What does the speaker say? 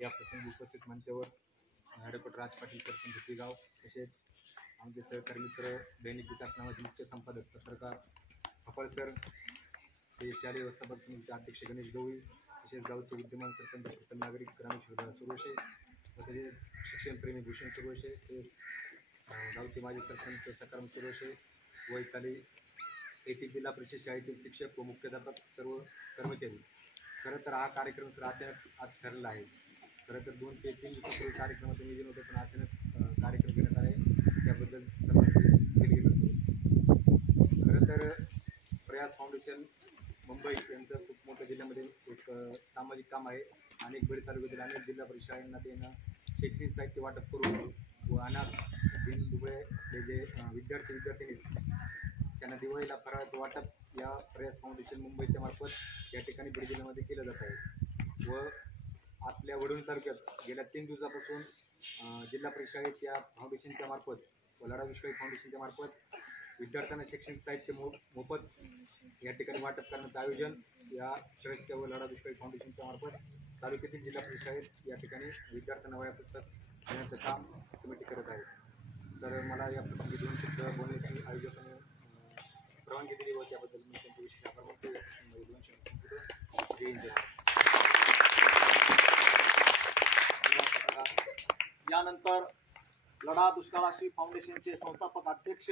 या प्रसंगी उपस्थित मंचावर ॲडव्होकेट राज पाटील सरपंच धुतीगाव, तसेच आमचे सहकारी मित्र दैनिक विकास नावाचे मुख्य संपादक पत्रकार अफळ सर, ते शालेय व्यवस्थापन समितीचे अध्यक्ष गणेश गवळी, तसेच गावचे विद्यमान सरपंच प्रथम नागरिक रामेश्वर सुरवशे, तसेच शिक्षणप्रेमी भूषण सुरवशे, ते गावचे माजी सरपंच सकाराम सुरवशे, वैताली येथील जिल्हा परिषद शाळेतील शिक्षक व मुख्याध्यापक सर्व कर्मचारी. खरं तर हा कार्यक्रम सर अचानक आज ठरलेला आहे. खरं तर 2 ते 3 दिवसापूर्वी कार्यक्रमाचं नियोजन होतं, पण अचानक कार्यक्रम घेण्यात आला आहे. त्याबद्दल सर्वांचे दिलगिरी करतो. खरं तर प्रयास फाउंडेशन मुंबई यांचं खूप मोठं जिल्ह्यामध्ये एक सामाजिक काम आहे. अनेक बीड तालुक्यातील अनेक जिल्हा परिषद शाळांना त्यांना शैक्षणिक साहित्य वाटप करून व अनाथ दिनदुबळे हे जे विद्यार्थी त्यांना दिवाळीला फराळाचं वाटप या प्रयास फाउंडेशन मुंबईच्या मार्फत या ठिकाणी बीड जिल्ह्यामध्ये केलं जात आहे. व आपल्या वडूण तालुक्यात गेल्या 3 दिवसापासून जिल्हा परिषद शाळेत या फाउंडेशनच्या मार्फत व लढा दुष्काळी फाउंडेशनच्या मार्फत विद्यार्थ्यांना शैक्षणिक साहित्य मोफत या ठिकाणी वाटप करण्याचं आयोजन या ट्रस्टच्या व लढा दुष्काळी फाउंडेशनच्या मार्फत तालुक्यातील जिल्हा परिषद शाळेत या ठिकाणी विद्यार्थ्यांना वह्या पुस्तक देण्याचं काम कमिटी करत आहे. तर मला या प्रसंगी 2 शब्द बोलण्याची आयोजकांनी परवानगी दिली व त्याबद्दल मी त्यांचे विशेष आभार मानतो. या प्रसंगी 2 शब्द संपूर्ण जय हिंद. यानंतर लढा दुष्काळाशी फाउंडेशनचे संस्थापक अध्यक्ष